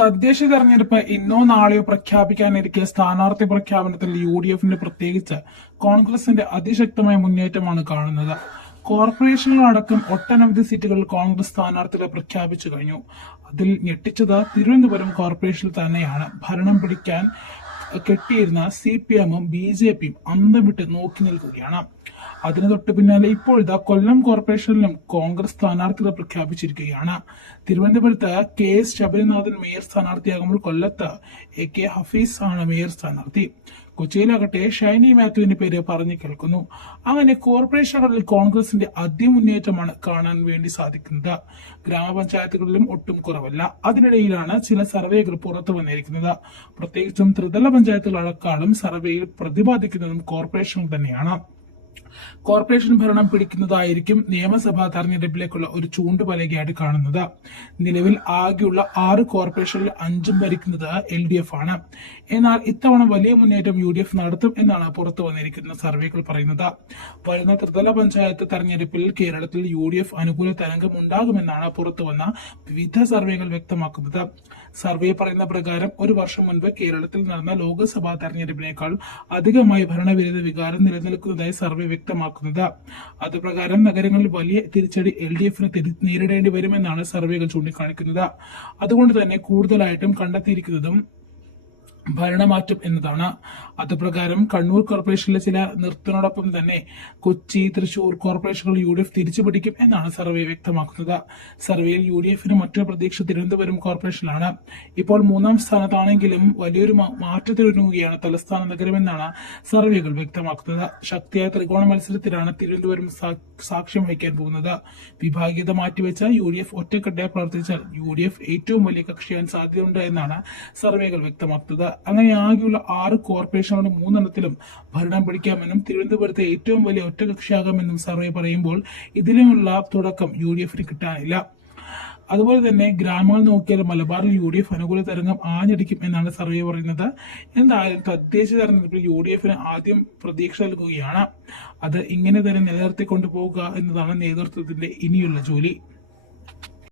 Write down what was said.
തദ്ദേശ തെരഞ്ഞെടുപ്പ് ഇന്നോ നാളെയോ പ്രഖ്യാപിക്കാനിരിക്കെ സ്ഥാനാർത്ഥി പ്രഖ്യാപനത്തിൽ യു ഡി എഫിന്റെ പ്രത്യേകിച്ച് കോൺഗ്രസിന്റെ അതിശക്തമായ മുന്നേറ്റമാണ് കാണുന്നത്. കോർപ്പറേഷനുകളടക്കം ഒട്ടനവധി സീറ്റുകൾ കോൺഗ്രസ് സ്ഥാനാർത്ഥികളെ പ്രഖ്യാപിച്ചു കഴിഞ്ഞു. അതിൽ ഞെട്ടിച്ചത് തിരുവനന്തപുരം കോർപ്പറേഷനിൽ തന്നെയാണ്. ഭരണം പിടിക്കാൻ കെട്ടിയിരുന്ന സി പി എമ്മും ബി ജെ പിയും അന്തം വിട്ട് നോക്കി നിൽക്കുകയാണ്. അതിന് തൊട്ട് പിന്നാലെ ഇപ്പോൾ ഇതാ കൊല്ലം കോർപ്പറേഷനിലും കോൺഗ്രസ് സ്ഥാനാർത്ഥികളെ പ്രഖ്യാപിച്ചിരിക്കുകയാണ്. തിരുവനന്തപുരത്ത് കെ എസ് ശബരിനാഥൻ മേയർ സ്ഥാനാർത്ഥിയാകുമ്പോൾ കൊല്ലത്ത് എ കെ ഹഫീസ് ആണ് മേയർ സ്ഥാനാർത്ഥി. കൊച്ചിയിലാകട്ടെ ഷൈനി മാത്യുവിന്റെ പേര് പറഞ്ഞു കേൾക്കുന്നു. അങ്ങനെ കോർപ്പറേഷനുകളിൽ കോൺഗ്രസിന്റെ അതിമുന്നേറ്റമാണ് കാണാൻ വേണ്ടി സാധിക്കുന്നത്. ഗ്രാമപഞ്ചായത്തുകളിലും ഒട്ടും കുറവല്ല. അതിനിടയിലാണ് ചില സർവേകൾ പുറത്തു വന്നിരിക്കുന്നത്. പ്രത്യേകിച്ചും ത്രിതല പഞ്ചായത്തുകളക്കാളും സർവേയിൽ പ്രതിപാദിക്കുന്നതും കോർപ്പറേഷൻ തന്നെയാണ്. കോർപ്പറേഷൻ ഭരണം പിടിക്കുന്നതായിരിക്കും നിയമസഭാ തെരഞ്ഞെടുപ്പിലേക്കുള്ള ഒരു ചൂണ്ടുപലകയായിട്ട് കാണുന്നത്. നിലവിൽ ആകെയുള്ള ആറ് കോർപ്പറേഷനിൽ അഞ്ചും ഭരിക്കുന്നത് എൽ ഡി എഫ് ആണ്. എന്നാൽ ഇത്തവണ വലിയ മുന്നേറ്റം യു ഡി എഫ് നടത്തും എന്നാണ് പുറത്തു വന്നിരിക്കുന്ന സർവേകൾ പറയുന്നത്. വരുന്ന ത്രിതല പഞ്ചായത്ത് തെരഞ്ഞെടുപ്പിൽ കേരളത്തിൽ യു ഡി എഫ് അനുകൂല തരംഗം ഉണ്ടാകുമെന്നാണ് പുറത്തു വന്ന വിവിധ സർവേകൾ വ്യക്തമാക്കുന്നത്. സർവേ പറയുന്ന പ്രകാരം ഒരു വർഷം മുൻപ് കേരളത്തിൽ നടന്ന ലോക്സഭാ തെരഞ്ഞെടുപ്പിനേക്കാൾ അധികമായി ഭരണവിരുദ്ധ വികാരം നിലനിൽക്കുന്നതായി സർവേ വ്യക്തമാക്കുന്നത്. അതുപ്രകാരം നഗരങ്ങളിൽ വലിയ തിരിച്ചടി എൽ ഡി എഫിന് നേരിടേണ്ടി വരുമെന്നാണ് സർവേകൾ ചൂണ്ടിക്കാണിക്കുന്നത്. അതുകൊണ്ട് തന്നെ കൂടുതലായിട്ടും കണ്ടെത്തിയിരിക്കുന്നതും ഭരണമാറ്റം എന്നതാണ്. അതുപ്രകാരം കണ്ണൂർ കോർപ്പറേഷനിലെ ചില നിർത്തനോടൊപ്പം തന്നെ കൊച്ചി തൃശൂർ കോർപ്പറേഷനുകൾ യു ഡി എഫ് തിരിച്ചു പിടിക്കും എന്നാണ് സർവേ വ്യക്തമാക്കുന്നത്. സർവേയിൽ യു ഡി എഫിന് മറ്റൊരു പ്രതീക്ഷ തിരുവനന്തപുരം കോർപ്പറേഷനിലാണ്. ഇപ്പോൾ മൂന്നാം സ്ഥാനത്താണെങ്കിലും വലിയൊരു മാറ്റത്തിലൊരുങ്ങുകയാണ് തലസ്ഥാന നഗരമെന്നാണ് സർവേകൾ വ്യക്തമാക്കുന്നത്. ശക്തിയായ ത്രികോണ മത്സരത്തിലാണ് തിരുവനന്തപുരം സാക്ഷ്യം വഹിക്കാൻ പോകുന്നത്. വിഭാഗീയത മാറ്റിവെച്ച യു ഡി എഫ് ഒറ്റക്കെട്ടായി പ്രവർത്തിച്ചാൽ യു ഡി എഫ് ഏറ്റവും വലിയ കക്ഷിയാൻ സാധ്യതയുണ്ട് എന്നാണ് സർവേകൾ വ്യക്തമാക്കുന്നത്. അങ്ങനെ ആകെയുള്ള ആറ് കോർപ്പറേഷനുകളുടെ മൂന്നെണ്ണത്തിലും ഭരണം പിടിക്കാമെന്നും തിരുവനന്തപുരത്തെ ഏറ്റവും വലിയ ഒറ്റകക്ഷിയാകാമെന്നും സർവേ പറയുമ്പോൾ ഇതിലുമുള്ള തുടക്കം യു ഡി എഫിന് കിട്ടാനില്ല. അതുപോലെ തന്നെ ഗ്രാമങ്ങൾ നോക്കിയാൽ മലബാറിൽ യു ഡി എഫ് അനുകൂല തരംഗം ആഞ്ഞടിക്കും എന്നാണ് സർവേ പറയുന്നത്. എന്തായാലും തദ്ദേശ തെരഞ്ഞെടുപ്പിൽ യു ഡി എഫിന് ആദ്യം പ്രതീക്ഷ നൽകുകയാണ്. അത് ഇങ്ങനെ തന്നെ നിലനിർത്തിക്കൊണ്ടു പോകുക എന്നതാണ് നേതൃത്വത്തിന്റെ ഇനിയുള്ള ജോലി.